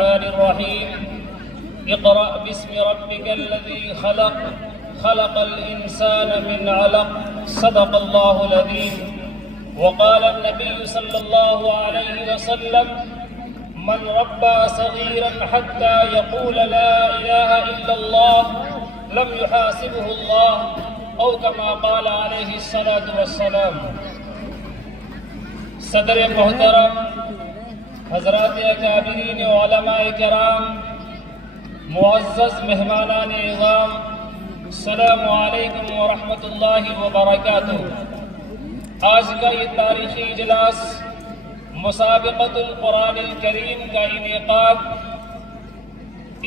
الرحمن الرحيم اقرأ باسم ربك الذي خلق خلق الإنسان من علق صدق الله العظيم وقال النبي صلى الله عليه وسلم من ربى صغيرا حتى يقول لا إله إلا الله لم يحاسبه الله أو كما قال عليه الصلاة والسلام۔ صدر محترم، حضرات اکابرین علماء کرام، معزز مہمانان اعظام، السلام علیکم ورحمۃ اللہ وبرکاتہ۔ آج کا یہ تاریخی اجلاس مسابقۃ القرآن الکریم کا انعقاد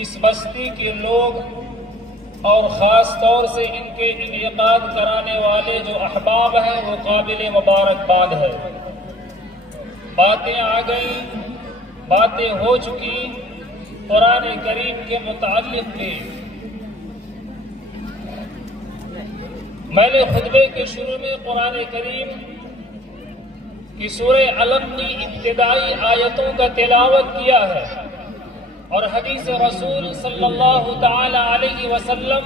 اس بستی کے لوگ اور خاص طور سے ان کے انعقاد کرانے والے جو احباب ہیں وہ قابل مبارکباد ہے۔ باتیں آ گئیں، باتیں ہو چکی قرآن کریم کے متعلق بھی۔ میں نے خطبے کے شروع میں قرآن کریم کی سورہ علق کی ابتدائی آیتوں کا تلاوت کیا ہے اور حدیث رسول صلی اللہ تعالی علیہ وسلم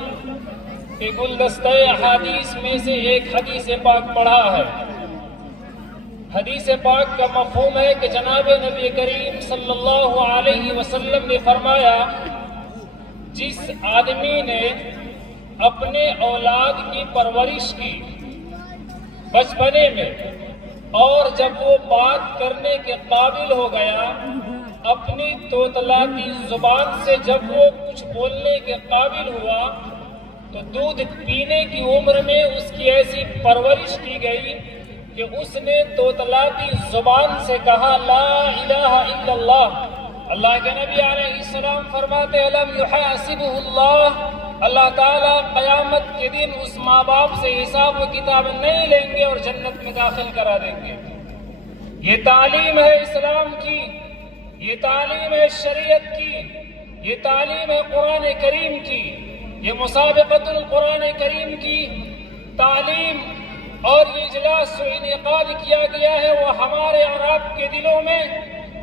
کے گلدستہ احادیث میں سے ایک حدیث پاک پڑھا ہے۔ حدیث پاک کا مفہوم ہے کہ جناب نبی کریم صلی اللہ علیہ وسلم نے فرمایا، جس آدمی نے اپنے اولاد کی پرورش کی بچپنے میں اور جب وہ بات کرنے کے قابل ہو گیا، اپنی توتلاتی زبان سے جب وہ کچھ بولنے کے قابل ہوا تو دودھ پینے کی عمر میں اس کی ایسی پرورش کی گئی کہ اس نے توتلاتی زبان سے کہا لا الہ الا اللہ۔ اللہ کے نبی علیہ السلام فرماتے لم یحاسبہ اللہ، اللہ تعالیٰ قیامت کے دن اس ماں باپ سے حساب و کتاب نہیں لیں گے اور جنت میں داخل کرا دیں گے۔ یہ تعلیم ہے اسلام کی، یہ تعلیم ہے شریعت کی، یہ تعلیم ہے قرآن کریم کی، یہ مسابقۃ القرآن کریم کی تعلیم اور یہ اجلاس جو انعقاد کیا گیا ہے وہ ہمارے اور آپ کے دلوں میں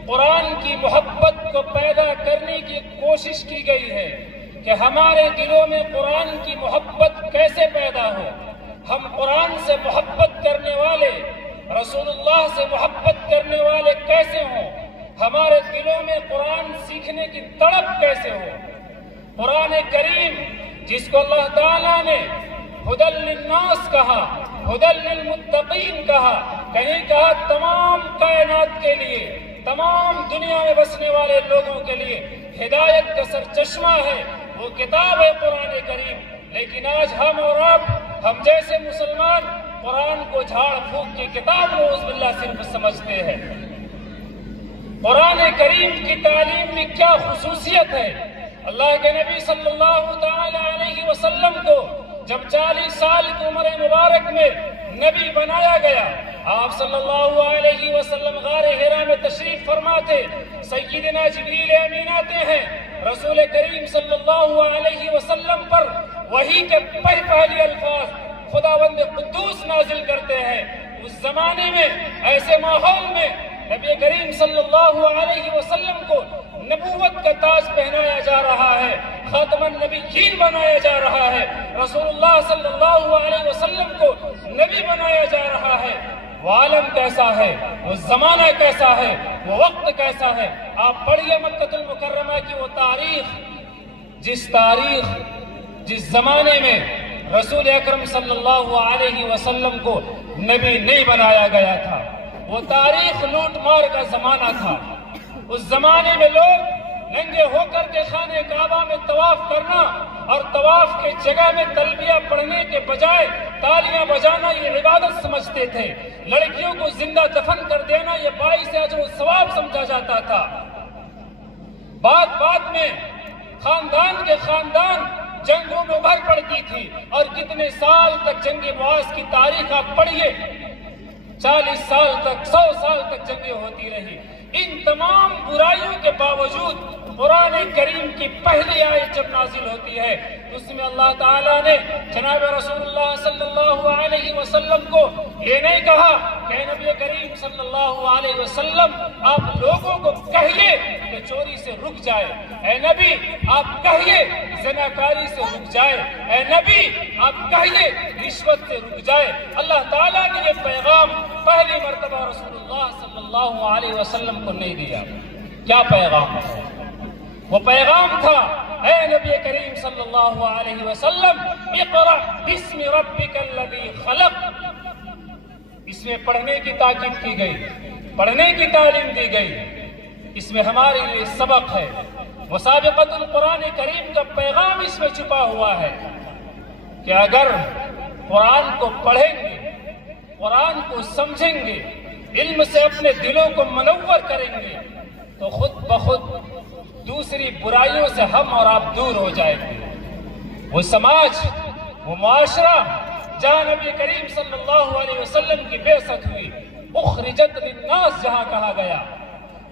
قرآن کی محبت کو پیدا کرنے کی کوشش کی گئی ہے کہ ہمارے دلوں میں قرآن کی محبت کیسے پیدا ہو، ہم قرآن سے محبت کرنے والے، رسول اللہ سے محبت کرنے والے کیسے ہوں، ہمارے دلوں میں قرآن سیکھنے کی تڑپ کیسے ہو۔ قرآن کریم جس کو اللہ تعالیٰ نے ہدی للناس کہا، ہدی للمتقین کہا، کہیں کہا تمام کائنات کے لیے، تمام دنیا میں بسنے والے لوگوں کے لیے ہدایت کا سرچشمہ ہے، وہ کتاب ہے قرآن کریم۔ لیکن آج ہم اور آپ، ہم جیسے مسلمان قرآن کو جھاڑ پھونک کی کتاب نعوذ باللہ صرف سمجھتے ہیں۔ قرآن کریم کی تعلیم میں کیا خصوصیت ہے؟ اللہ کے نبی صلی اللہ تعالی علیہ وسلم کو جب 40 سال کی عمر مبارک میں نبی بنایا گیا، آپ صلی اللہ علیہ وسلم غار حرا میں تشریف فرماتے، سیدنا جبریل امین آتے ہیں، رسول کریم صلی اللہ علیہ وسلم پر وحی کے پہلے الفاظ خداوند قدوس نازل کرتے ہیں۔ اس زمانے میں ایسے ماحول میں نبی کریم صلی اللہ علیہ وسلم کو نبوت کا تاج پہنایا جا رہا ہے، خاتم النبیین بنایا جا رہا ہے، رسول اللہ صلی اللہ علیہ وسلم کو نبی بنایا جا رہا ہے۔ وہ عالم کیسا ہے، وہ زمانہ کیسا ہے، وہ وقت کیسا ہے۔ آپ پڑھیے مکہ المکرمہ کی وہ تاریخ، جس زمانے میں رسول اکرم صلی اللہ علیہ وسلم کو نبی نہیں بنایا گیا تھا۔ وہ تاریخ لوٹ مار کا زمانہ تھا۔ اس زمانے میں لوگ ننگے ہو کر کے خانہ کعبہ میں طواف کرنا اور طواف کے جگہ میں تلبیہ پڑھنے کے بجائے تالیاں بجانا یہ عبادت سمجھتے تھے۔ لڑکیوں کو زندہ دفن کر دینا یہ باعث اجر و ثواب سمجھا جاتا تھا۔ بات میں خاندان کے خاندان جنگوں میں ابھر پڑتی تھی اور کتنے سال تک جنگ معاذ کی تاریخ آپ پڑھیے، 40 سال تک، 100 سال تک جنگیں ہوتی رہی۔ ان تمام برائیوں کے باوجود قرآن کریم کی پہلی آیت جب نازل ہوتی ہے اس میں اللہ تعالیٰ نے جناب رسول اللہ صلی اللہ علیہ وسلم کو یہ نہیں کہا کہ کہ اے نبی کریم صلی اللہ علیہ وسلم آپ لوگوں کو کہیے کہ چوری سے رک جائے، اے نبی آپ کہیے زناکاری سے رک جائے، اے نبی آپ کہیے رشوت سے رک جائے۔ اللہ تعالیٰ نے یہ پیغام پہلی مرتبہ رسول اللہ صلی اللہ علیہ وسلم کو نہیں دیا۔ کیا پیغام تھا؟ وہ پیغام تھا اے نبی کریم صلی اللہ علیہ وسلم اقرأ باسم ربک الذی خلق۔ اس میں پڑھنے کی تاکید کی گئی، پڑھنے کی تعلیم دی گئی، اس میں ہمارے لیے سبق ہے۔ مسابقۃ القرآن کریم کا پیغام اس میں چھپا ہوا ہے کہ اگر قرآن کو پڑھیں گے، قرآن کو سمجھیں گے، علم سے اپنے دلوں کو منور کریں گے تو خود بخود دوسری برائیوں سے ہم اور آپ دور ہو جائیں گے۔ وہ سماج، وہ معاشرہ جہاں نبی کریم صلی اللہ علیہ وسلم کی بعثت ہوئی، اخرجت للناس جہاں کہا گیا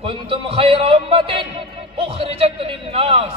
کنتم خیر امت اخرجت للناس،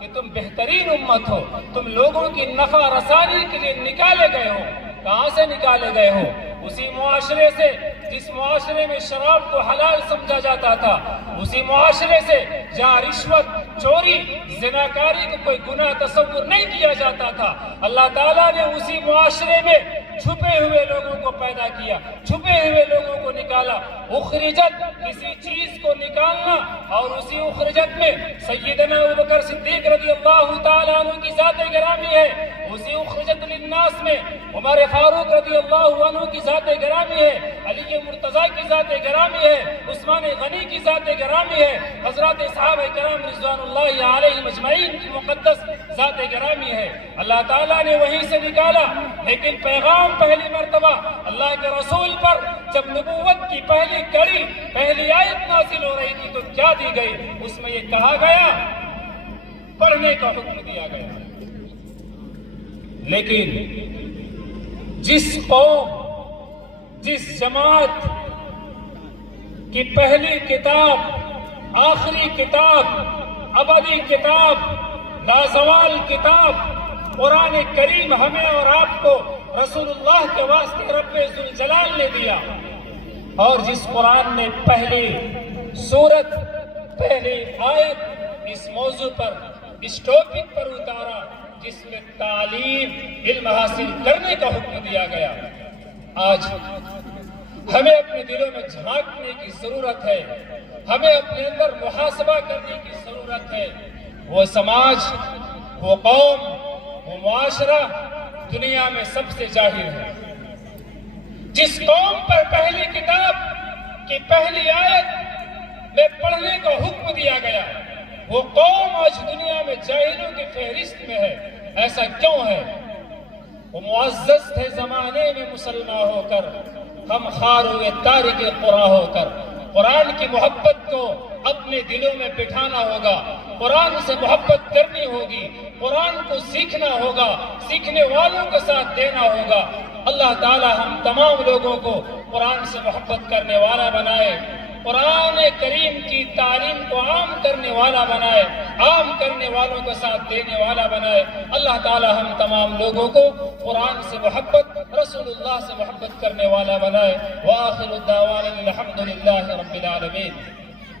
کہ تم بہترین امت ہو، تم لوگوں کی نفع رسانی کے لیے نکالے گئے ہو۔ کہاں سے نکالے گئے ہو؟ اسی معاشرے سے جس معاشرے میں شراب کو حلال سمجھا جاتا تھا، اسی معاشرے سے جہاں رشوت، چوری، زناکاری کو کوئی گناہ تصور نہیں کیا جاتا تھا۔ اللہ تعالیٰ نے اسی معاشرے میں چھپے ہوئے لوگوں کو پیدا کیا، چھپے ہوئے لوگوں کو نکالا۔ اخرجت کسی چیز کو نکالنا، اور اسی اخرجت میں سیدنا ابوبکر صدیق رضی اللہ تعالیٰ عنہ کی ذات گرامی ہے، اسی اخرجت للناس میں عمر فاروق رضی اللہ عنہ کی ذات گرامی ہے، علی مرتضیٰ کی ذات گرامی ہے، عثمان غنی کی ذات گرامی ہے، حضرات صحابہ کرام رضوان اللہ علیہم اجمعین کی مقدس ذات گرامی ہے۔ اللہ تعالیٰ نے وہیں سے نکالا، لیکن پیغام پہلی مرتبہ اللہ کے رسول پر جب نبوت کی پہلی کڑی، پہلی آیت نازل ہو رہی تھی تو کیا دی گئی؟ اس میں یہ کہا گیا، پڑھنے کا حکم دیا گیا۔ لیکن جس قوم، جس جماعت کی پہلی کتاب، آخری کتاب، ابدی کتاب، لازوال کتاب قرآن کریم ہمیں اور آپ کو رسول اللہ کے واسطے رب ذوالجلال نے دیا، اور جس قرآن نے پہلی سورت، پہلی آیت اس موضوع پر، اس ٹاپک پر اتارا جس میں تعلیم، علم حاصل کرنے کا حکم دیا گیا، آج ہمیں اپنے دلوں میں جھانکنے کی ضرورت ہے، ہمیں اپنے اندر محاسبہ کرنے کی ضرورت ہے۔ وہ سماج، وہ قوم، وہ معاشرہ دنیا میں سب سے جاہل ہے۔ جس قوم پر پہلی کتاب کی پہلی آیت میں پڑھنے کا حکم دیا گیا، وہ قوم آج دنیا میں جاہلوں کی فہرست میں ہے۔ ایسا کیوں ہے؟ وہ معزز تھے زمانے میں مسلمان ہو کر، ہم خوار ہوئے تارک قرآن ہو کر۔ قرآن کی محبت کو اپنے دلوں میں بٹھانا ہوگا، قرآن سے محبت کرنی ہوگی، قرآن کو سیکھنا ہوگا، سیکھنے والوں کے ساتھ دینا ہوگا۔ اللہ تعالی ہم تمام لوگوں کو قرآن سے محبت کرنے والا بنائے، قرآن کریم کی تعلیم کو عام کرنے والا بنائے، عام کرنے والوں کے ساتھ دینے والا بنائے۔ اللہ تعالی ہم تمام لوگوں کو قرآن سے محبت، رسول اللہ سے محبت کرنے والا بنائے۔ وآخر الدعوانا الحمد للہ رب العالمین۔